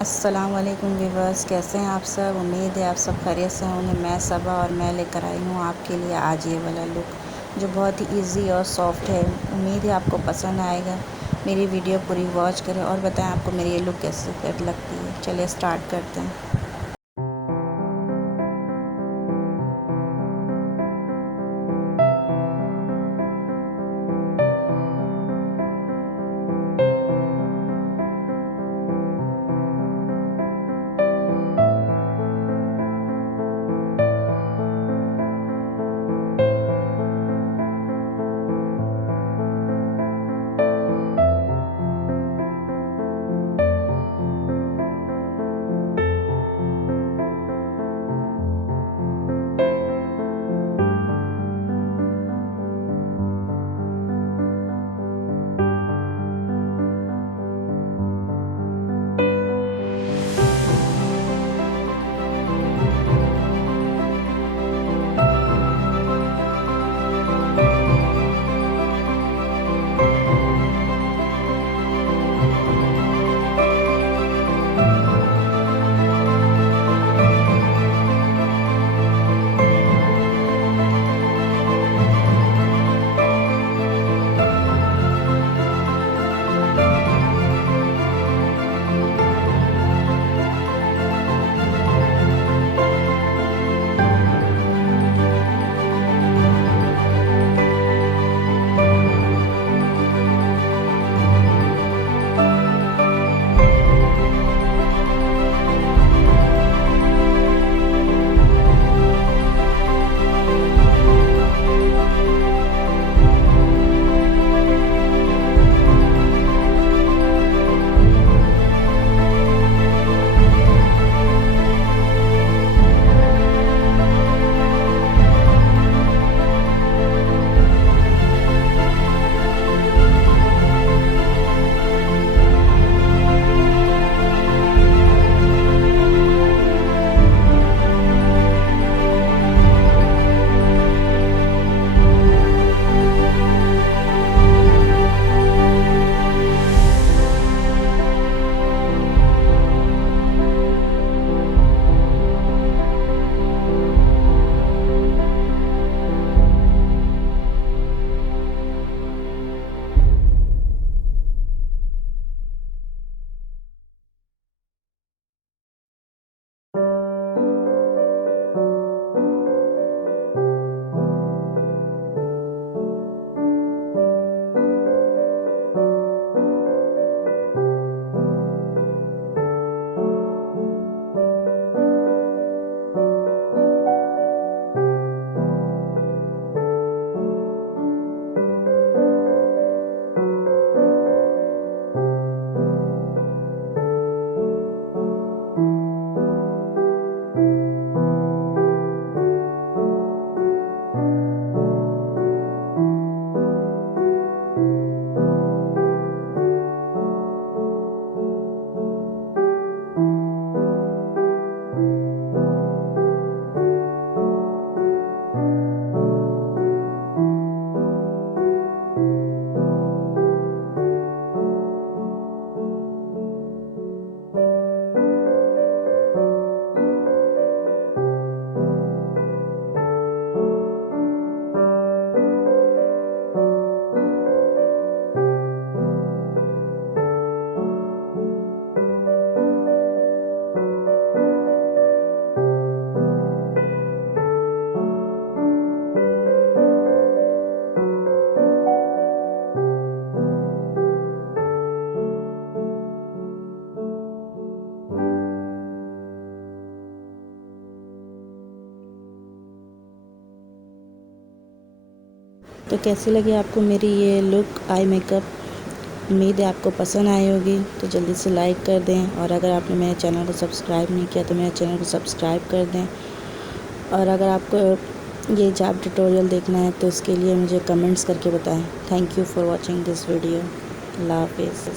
अस्सलाम वालेकुम व्यूवर्स, कैसे हैं आप सब। उम्मीद है आप सब खैरियत से होंगे। मैं सबा और मैं लेकर आई हूँ आपके लिए आज ये वाला लुक जो बहुत ही इजी और सॉफ्ट है। उम्मीद है आपको पसंद आएगा। मेरी वीडियो पूरी वॉच करें और बताएं आपको मेरी ये लुक कैसे लगती है। चलिए स्टार्ट करते हैं। तो कैसी लगी आपको मेरी ये लुक आई मेकअप। उम्मीद है आपको पसंद आई होगी। तो जल्दी से लाइक कर दें और अगर आपने मेरे चैनल को सब्सक्राइब नहीं किया तो मेरे चैनल को सब्सक्राइब कर दें। और अगर आपको ये जॉब ट्यूटोरियल देखना है तो इसके लिए मुझे कमेंट्स करके बताएं। Thank you for watching this video. अल्लाह हाफिज़।